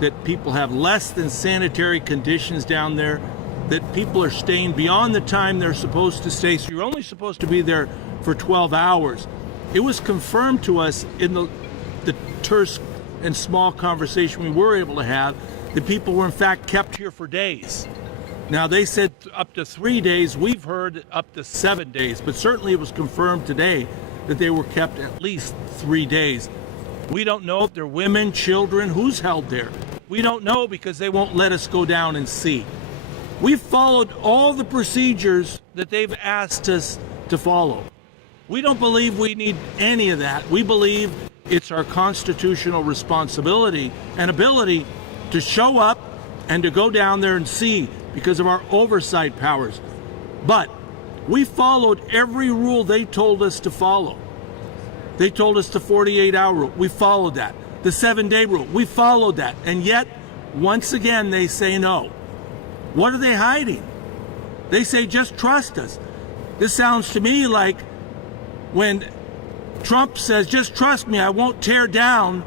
that people have less than sanitary conditions down there, that people are staying beyond the time they're supposed to stay. So you're only supposed to be there for 12 hours. It was confirmed to us in the terse and small conversation we were able to have that people were in fact kept here for days. Now they said up to 3 days, we've heard up to 7 days, but certainly it was confirmed today that they were kept at least 3 days. We don't know if they're women, children, who's held there. We don't know because they won't let us go down and see. We've followed all the procedures that they've asked us to follow. We don't believe we need any of that. We believe it's our constitutional responsibility and ability to show up and to go down there and see because of our oversight powers. But we followed every rule they told us to follow. They told us the 48-hour rule. We followed that. The 7-day rule. We followed that. And yet, once again, they say no. What are they hiding? They say, just trust us. This sounds to me like when Trump says, just trust me, I won't tear down,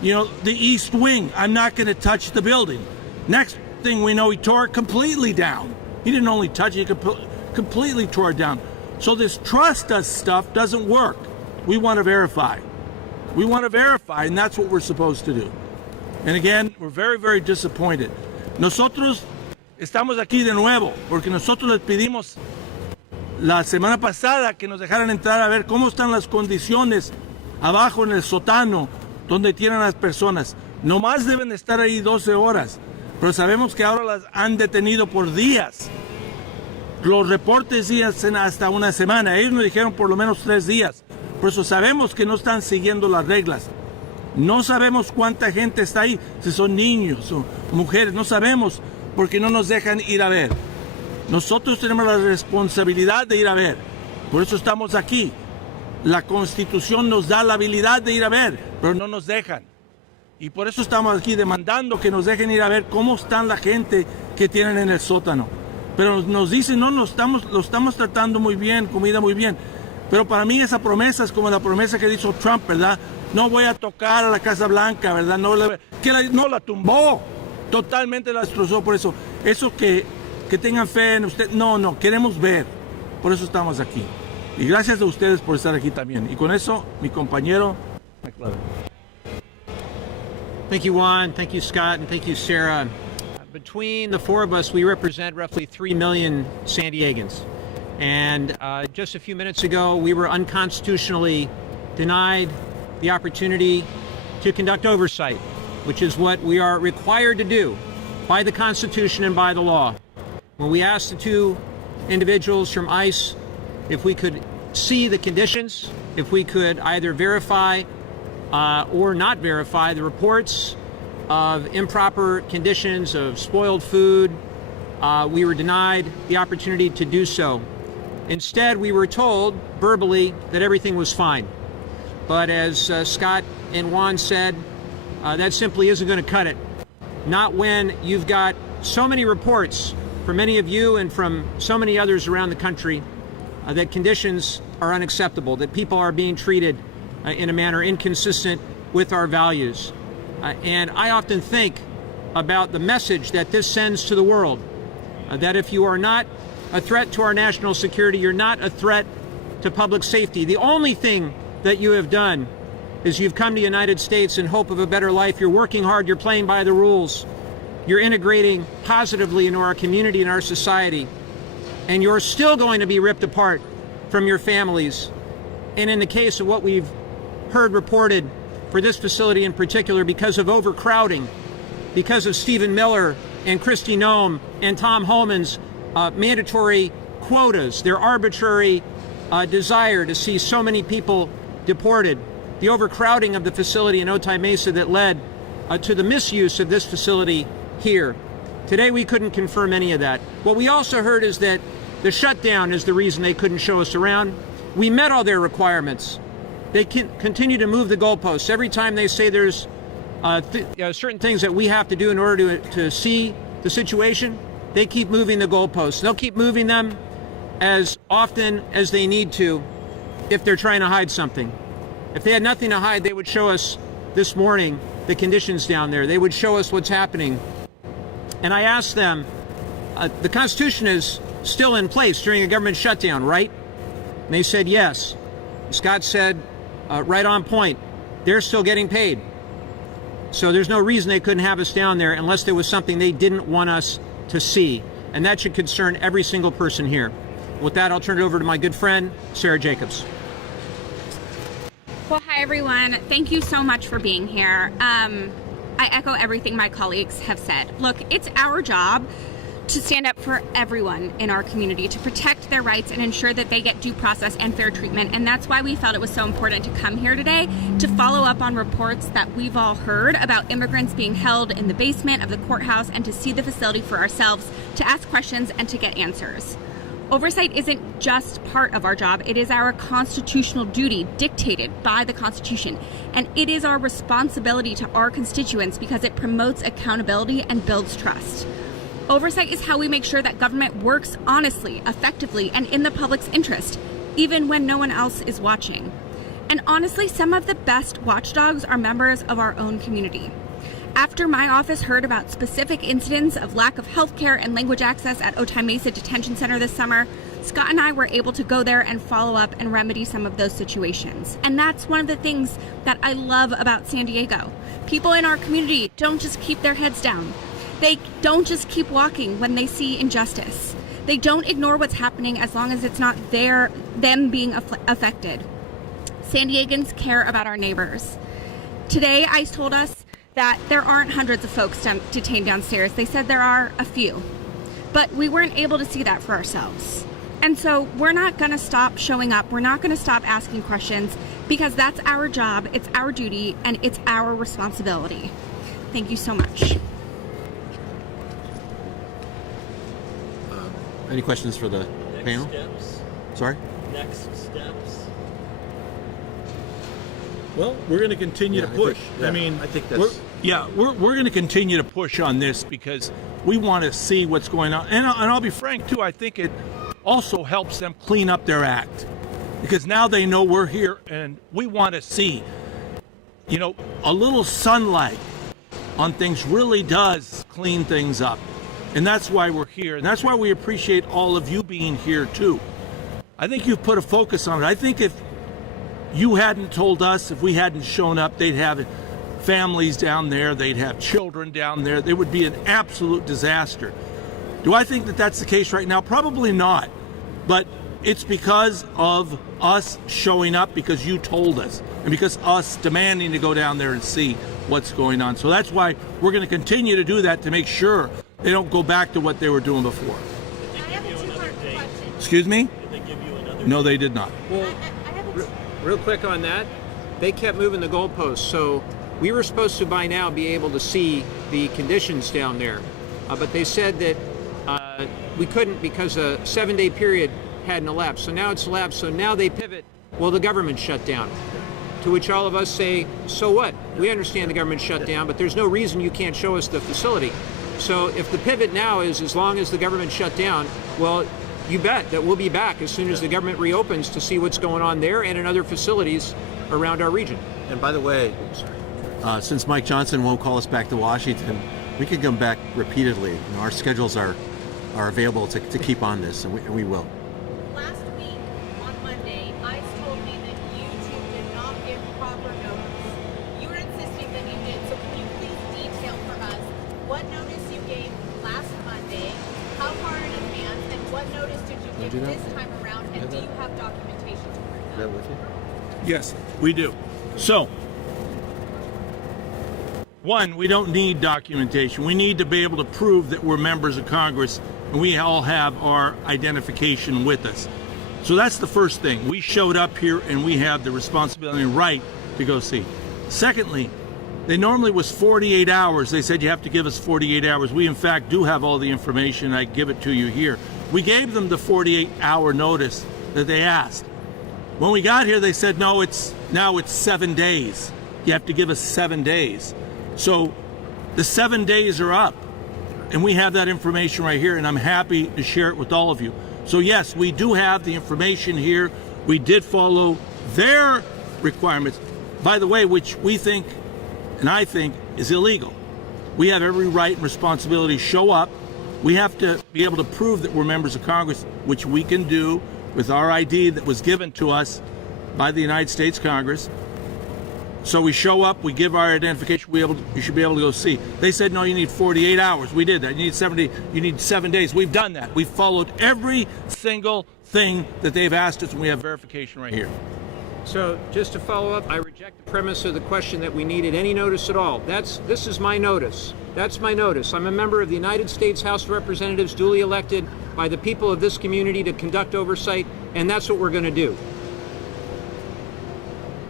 the East Wing. I'm not going to touch the building. Next thing we know, he tore it completely down. He didn't only touch it, he completely tore it down. So this trust us stuff doesn't work. We want to verify. We want to verify, and that's what we're supposed to do. And again, we're very, very disappointed. Nosotros estamos aquí de nuevo, porque nosotros les pedimos la semana pasada que nos dejaran entrar a ver cómo están las condiciones abajo en el sótano donde tienen las personas. Nomás deben estar ahí 12 horas, pero sabemos que ahora las han detenido por días. Los reportes dicen hasta una semana. Ellos nos dijeron por lo menos 3 días. Por eso sabemos que no están siguiendo las reglas. No sabemos cuánta gente está ahí, si son niños o mujeres. No sabemos porque no nos dejan ir a ver. Nosotros tenemos la responsabilidad de ir a ver. Por eso estamos aquí. La Constitución nos da la habilidad de ir a ver, pero no nos dejan. Y por eso estamos aquí demandando que nos dejen ir a ver cómo están la gente que tienen en el sótano. Pero nos dicen, no, lo estamos tratando muy bien, comida muy bien. Pero para mí esa promesa es como la promesa que hizo Trump, ¿verdad? No voy a tocar a la Casa Blanca, ¿verdad? No la tumbó, totalmente la destrozó. Por eso, que tengan fe en usted, no, queremos ver. Por eso estamos aquí. Y gracias a ustedes por estar aquí también. Y con eso, mi compañero, Thank you, Juan. Thank you, Scott. And thank you, Sarah. Between the 4 of us, we represent roughly 3 million San Diegans. And just a few minutes ago, we were unconstitutionally denied the opportunity to conduct oversight, which is what we are required to do by the Constitution and by the law. When we asked the 2 individuals from ICE if we could see the conditions, if we could either verify or not verify the reports of improper conditions, of spoiled food, we were denied the opportunity to do so. Instead, we were told verbally that everything was fine. But as Scott and Juan said, that simply isn't going to cut it. Not when you've got so many reports from many of you and from so many others around the country that conditions are unacceptable, that people are being treated in a manner inconsistent with our values. And I often think about the message that this sends to the world, that if you are not a threat to our national security, you're not a threat to public safety. The only thing that you have done is you've come to the United States in hope of a better life. You're working hard, you're playing by the rules, you're integrating positively into our community and our society, and you're still going to be ripped apart from your families. And in the case of what we've heard reported for this facility in particular, because of overcrowding, because of Stephen Miller and Kristi Noem and Tom Homan's mandatory quotas, their arbitrary desire to see so many people deported, the overcrowding of the facility in Otay Mesa that led to the misuse of this facility here. Today we couldn't confirm any of that. What we also heard is that the shutdown is the reason they couldn't show us around. We met all their requirements. They continue to move the goalposts. Every time they say there's certain things that we have to do in order to see the situation, they keep moving the goalposts. They'll keep moving them as often as they need to if they're trying to hide something. If they had nothing to hide, they would show us this morning the conditions down there. They would show us what's happening. And I asked them, the Constitution is still in place during a government shutdown, right? And they said yes. Scott said, right on point, they're still getting paid. So there's no reason they couldn't have us down there unless there was something they didn't want us to see. And that should concern every single person here. With that, I'll turn it over to my good friend, Sara Jacobs. Well, hi, everyone. Thank you so much for being here. I echo everything my colleagues have said. Look, it's our job to stand up for everyone in our community, to protect their rights and ensure that they get due process and fair treatment. And that's why we felt it was so important to come here today to follow up on reports that we've all heard about immigrants being held in the basement of the courthouse and to see the facility for ourselves, to ask questions and to get answers. Oversight isn't just part of our job, it is our constitutional duty dictated by the Constitution. And it is our responsibility to our constituents because it promotes accountability and builds trust. Oversight is how we make sure that government works honestly, effectively, and in the public's interest, even when no one else is watching. And honestly, some of the best watchdogs are members of our own community. After my office heard about specific incidents of lack of health care and language access at Otay Mesa Detention Center this summer, Scott and I were able to go there and follow up and remedy some of those situations. And that's one of the things that I love about San Diego. People in our community don't just keep their heads down. They don't just keep walking when they see injustice. They don't ignore what's happening as long as it's not them being affected. San Diegans care about our neighbors. Today, ICE told us that there aren't hundreds of folks detained downstairs. They said there are a few. But we weren't able to see that for ourselves. And so we're not going to stop showing up. We're not going to stop asking questions because that's our job, it's our duty, and it's our responsibility. Thank you so much. Any questions for the panel? Steps. Sorry? Next steps. Well, we're going to continue to push. I think that's... We're going to continue to push on this because we want to see what's going on. And I'll be frank, too, I think it also helps them clean up their act. Because now they know we're here and we want to see, a little sunlight on things really does clean things up. And that's why we're here. And that's why we appreciate all of you being here, too. I think you've put a focus on it. I think if you hadn't told us, if we hadn't shown up, they'd have families down there, they'd have children down there. It would be an absolute disaster. Do I think that that's the case right now? Probably not. But it's because of us showing up, because you told us, and because us demanding to go down there and see what's going on. So that's why we're going to continue to do that to make sure they don't go back to what they were doing before. Did they give you another date? Excuse me? Did they give you another No, date? they did not. Well, real quick on that, they kept moving the goalposts. So we were supposed to by now be able to see the conditions down there. But they said that we couldn't because a 7-day period hadn't elapsed. So now it's elapsed. So now they pivot. Well, the government shut down. To which all of us say, so what? We understand the government shut down, but there's no reason you can't show us the facility. So if the pivot now is as long as the government shut down, well, you bet that we'll be back as soon as the government reopens to see what's going on there and in other facilities around our region. And by the way, since Mike Johnson won't call us back to Washington, we can come back repeatedly. Our schedules are available to keep on this, and we will. Last week on Monday, ICE told me that you two did not give proper notice. You were insisting that you did, so can you please detail for us what notice you gave last Monday, how far in advance, and what notice did you give this time around, and do you have documentation to prove that? With you? Yes, we do. So, one, we don't need documentation. We need to be able to prove that we're members of Congress and we all have our identification with us. So that's the first thing. We showed up here and we have the responsibility and right to go see. Secondly, they normally was 48 hours. They said you have to give us 48 hours. We in fact do have all the information. I give it to you here. We gave them the 48-hour notice that they asked. When we got here, they said, no, now it's 7 days. You have to give us 7 days. So the 7 days are up, and we have that information right here, and I'm happy to share it with all of you. So yes, we do have the information here. We did follow their requirements, by the way, which we think and I think is illegal. We have every right and responsibility to show up. We have to be able to prove that we're members of Congress, which we can do with our ID that was given to us by the United States Congress. So we show up, we give our identification, you should be able to go see. They said, no, you need 48 hours. We did that. You need 7 days. We've done that. We've followed every single thing that they've asked us, and we have verification right here. So just to follow up, I reject the premise of the question that we needed any notice at all. This is my notice. That's my notice. I'm a member of the United States House of Representatives, duly elected by the people of this community to conduct oversight, and that's what we're going to do.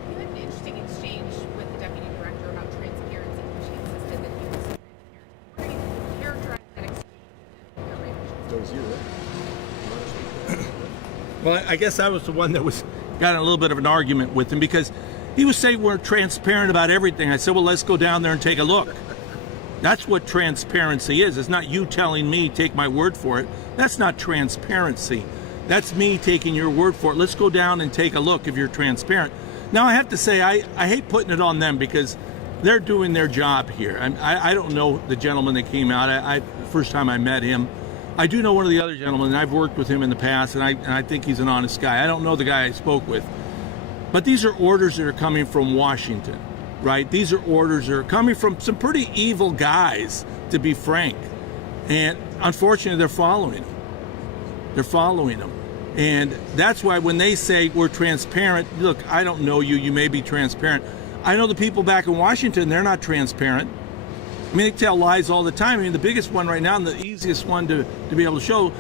You had an interesting exchange with the deputy director about transparency, which he insisted that he was transparent. How do you characterize that exchange in your relationship? That was you, right? Well, I guess I was the one that got in a little bit of an argument with him because he was saying we're transparent about everything. I said, well, let's go down there and take a look. That's what transparency is. It's not you telling me, take my word for it. That's not transparency. That's me taking your word for it. Let's go down and take a look if you're transparent. Now, I have to say, I hate putting it on them because they're doing their job here. I don't know the gentleman that came out. First time I met him. I do know one of the other gentlemen, and I've worked with him in the past, and I think he's an honest guy. I don't know the guy I spoke with. But these are orders that are coming from Washington, right? These are orders that are coming from some pretty evil guys, to be frank. And unfortunately, they're following them. They're following them. And that's why when they say we're transparent, look, I don't know you. You may be transparent. I know the people back in Washington, they're not transparent. I mean, they tell lies all the time. I mean, the biggest one right now and the easiest one to be able to show,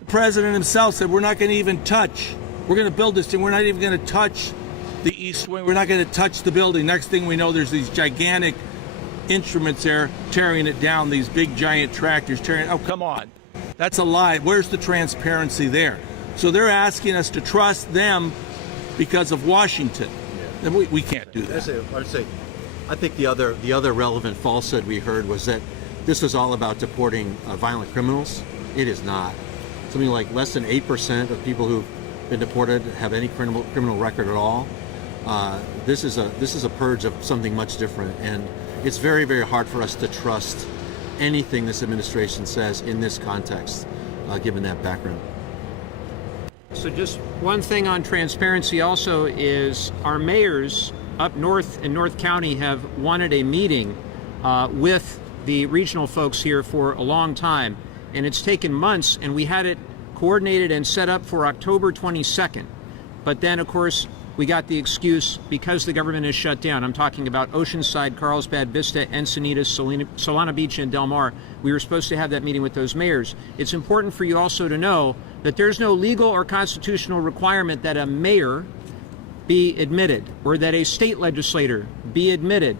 the president himself said, we're not going to even touch. We're going to build this thing. We're not even going to touch the east wing. We're not going to touch the building. Next thing we know, there's these gigantic instruments there tearing it down, these big giant tractors tearing it. Oh, come on. That's a lie. Where's the transparency there? So they're asking us to trust them because of Washington. Yeah. And we can't do that. I'd say, I think the other relevant falsehood we heard was that this was all about deporting violent criminals. It is not. Something like less than 8% of people who've been deported have any criminal record at all. This is a purge of something much different, and it's very, very hard for us to trust anything this administration says in this context, given that background. So just one thing on transparency also is our mayors up north in North County have wanted a meeting with the regional folks here for a long time, and it's taken months, and we had it coordinated and set up for October 22nd. But then, of course, we got the excuse because the government is shut down. I'm talking about Oceanside, Carlsbad, Vista, Encinitas, Solana Beach, and Del Mar. We were supposed to have that meeting with those mayors. It's important for you also to know that there's no legal or constitutional requirement that a mayor be admitted or that a state legislator be admitted.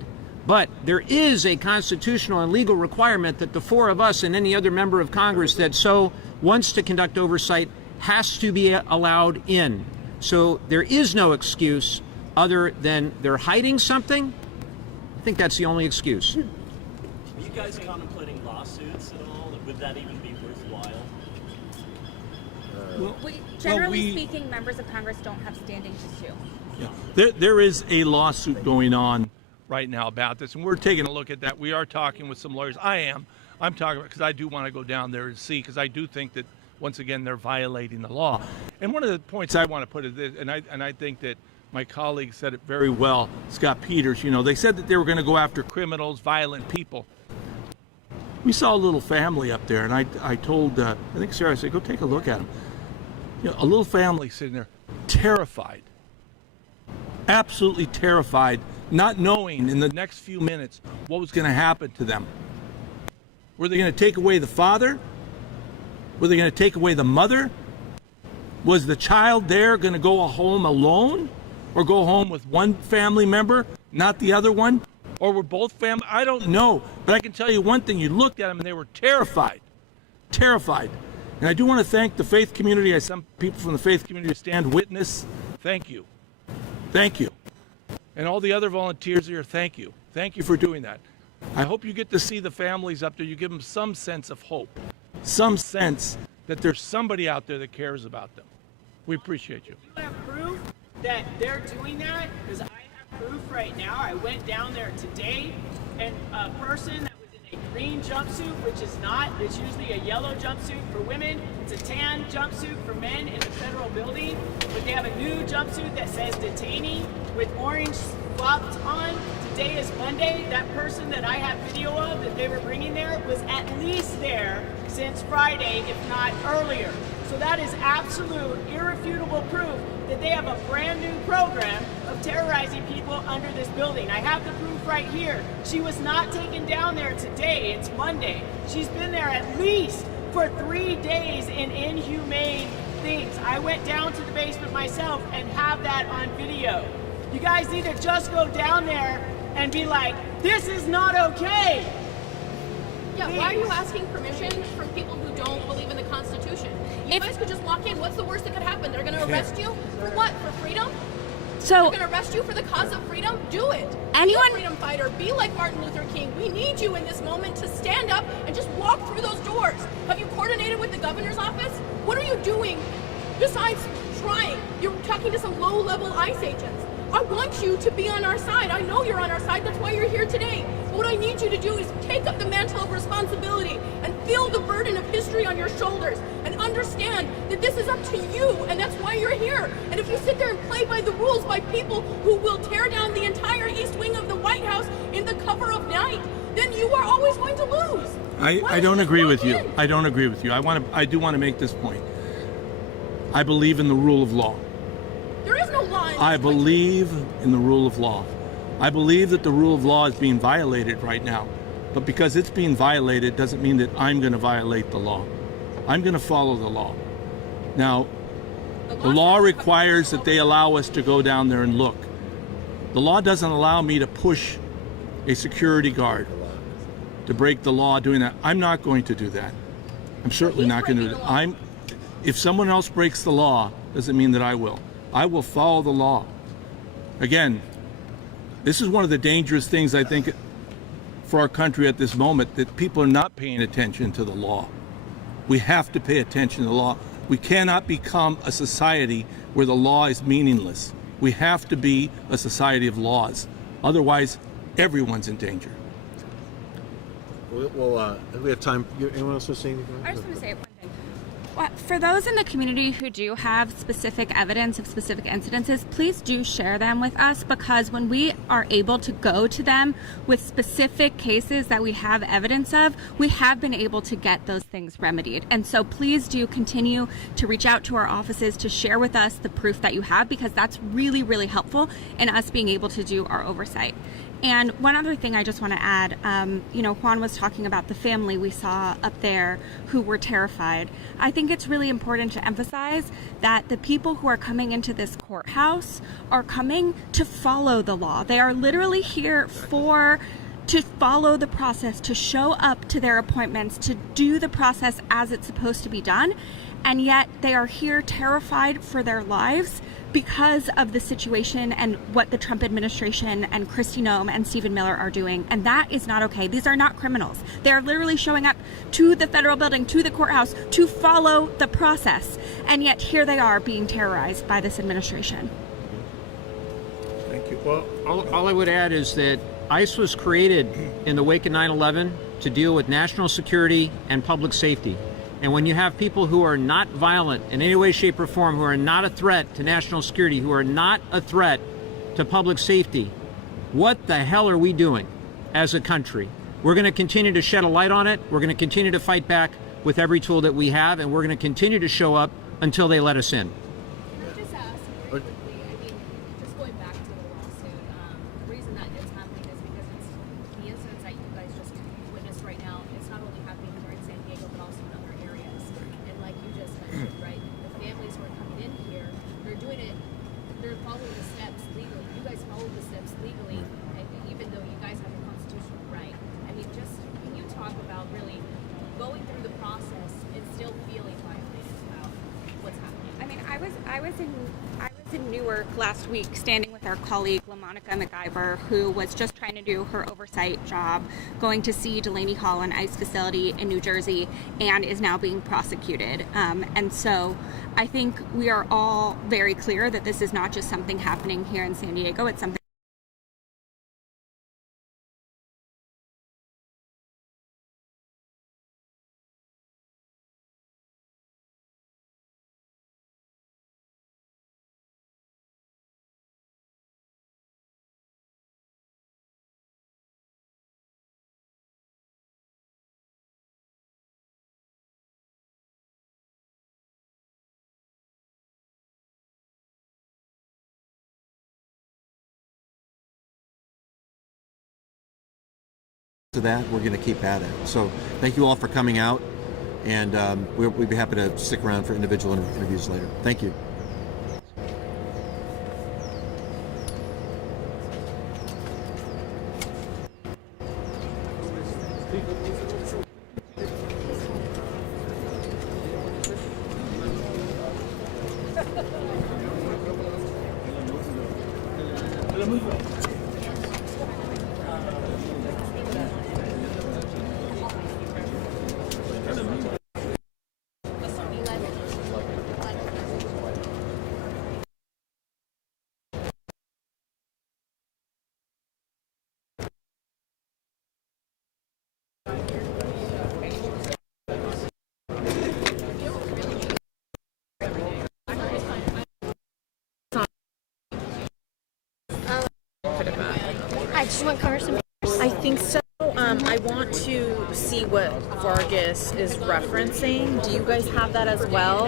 But there is a constitutional and legal requirement that the four of us and any other member of Congress that so wants to conduct oversight has to be allowed in. So there is no excuse other than they're hiding something. I think that's the only excuse. Are you guys contemplating lawsuits at all? Would that even be worthwhile? Generally speaking, members of Congress don't have standing to sue. Yeah. There is a lawsuit going on right now about this, and we're taking a look at that. We are talking with some lawyers. I'm talking about because I do want to go down there and see, because I do think that once again they're violating the law. And one of the points I want to put is this, and I think that my colleague said it very well, Scott Peters. You know, they said that they were going to go after criminals, violent people. We saw a little family up there, and I told I think Sarah, I said, go take a look at them. You know, a little family sitting there, terrified, absolutely terrified, not knowing in the next few minutes what was going to happen to them. Were they going to take away the father? Were they going to take away the mother? Was the child there going to go home alone or go home with one family member, not the other one? Or were both family? I don't know. But I can tell you one thing. You looked at them and they were terrified. Terrified. And I do want to thank the faith community. I have some people from the faith community stand witness. Thank you. Thank you. And all the other volunteers here, thank you. Thank you for doing that. I hope you get to see the families up there. You give them some sense of hope, some sense that there's somebody out there that cares about them. We appreciate you. Do you have proof that they're doing that? Because I have proof right now. I went down there today, and a person that was in a green jumpsuit, which is not, it's usually a yellow jumpsuit for women. It's a tan jumpsuit for men in the federal building, but they have a new jumpsuit that says detainee with orange flops on. Today is Monday. That person that I have video of that they were bringing there was at least there since Friday, if not earlier. So that is absolute, irrefutable proof that they have a brand new program of terrorizing people under this building. I have the proof right here. She was not taken down there today. It's Monday. She's been there at least for 3 days in inhumane things. I went down to the basement myself and have that on video. You guys need to just go down there and be like, this is not okay. Yeah, why are you asking permission from people who don't believe in the Constitution? You guys could just walk in. What's the worst that could happen? They're going to arrest you for what? For freedom? So They're going to arrest you for the cause of freedom? Do it. Anyone- Be a freedom fighter. Be like Martin Luther King. We need you in this moment to stand up and just walk through those doors. Have you coordinated with the governor's office? What are you doing besides trying? You're talking to some low-level ICE agents. I want you to be on our side. I know you're on our side. That's why you're here today. But what I need you to do is take up the mantle of responsibility and feel the burden of history on your shoulders and understand that this is up to you, and that's why you're here. And if you sit there and play by the rules by people who will tear down the entire east wing of the White House in the cover of night, then you are always going to lose. I don't agree with you. I don't agree with you. I do want to make this point. I believe in the rule of law. There is no law in this I country. believe in the rule of law. I believe that the rule of law is being violated right now. But because it's being violated doesn't mean that I'm going to violate the law. I'm going to follow the law. Now, the law requires that they allow us to go down there and look. The law doesn't allow me to push a security guard to break the law doing that. I'm not going to do that. I'm certainly not going to do that. If someone else breaks the law, doesn't mean that I will. I will follow the law. Again, this is one of the dangerous things I think for our country at this moment, that people are not paying attention to the law. We have to pay attention to the law. We cannot become a society where the law is meaningless. We have to be a society of laws. Otherwise, everyone's in danger. Well, we have time. Anyone else want to say anything? I was going to say one thing. For those in the community who do have specific evidence of specific incidences, please do share them with us, because when we are able to go to them with specific cases that we have evidence of, we have been able to get those things remedied. And so please do continue to reach out to our offices to share with us the proof that you have, because that's really, really helpful in us being able to do our oversight. And one other thing I just want to add, Juan was talking about the family we saw up there who were terrified. I think it's really important to emphasize that the people who are coming into this courthouse are coming to follow the law. They are literally here to follow the process, to show up to their appointments, to do the process as it's supposed to be done. And yet they are here terrified for their lives because of the situation and what the Trump administration and Kristi Noem and Stephen Miller are doing. And that is not okay. These are not criminals. They are literally showing up to the federal building, to the courthouse, to follow the process. And yet here they are being terrorized by this administration. Thank you. Well, all I would add is that ICE was created in the wake of 9/11 to deal with national security and public safety. And when you have people who are not violent in any way, shape, or form, who are not a threat to national security, who are not a threat to public safety, what the hell are we doing as a country? We're going to continue to shed a light on it. We're going to continue to fight back with every tool that we have, and we're going to continue to show up until they let us in. Can I just ask very quickly, just going back to the lawsuit, the reason that it's happening is because it's the incidents that you guys just witnessed right now. It's not only happening here in San Diego, but also in other areas. And like you just mentioned, right, the families who are coming in here, they're doing it, they're following the steps legally. You guys follow the steps legally, and even though you guys have a constitutional right. Can you talk about really going through the process and still feeling violated about what's happening? I mean, I was in Newark last week, standing with our colleague LaMonica McIver, who was just trying to do her oversight job, going to see Delaney Hall, an ICE facility in New Jersey, and is now being prosecuted. And so I think we are all very clear that this is not just something happening here in San Diego. It's something to that, we're going to keep at it. So thank you all for coming out, and we'd be happy to stick around for individual interviews later. Thank you. I just want Carson. I think so. I want to see what Vargas is referencing. Do you guys have that as well?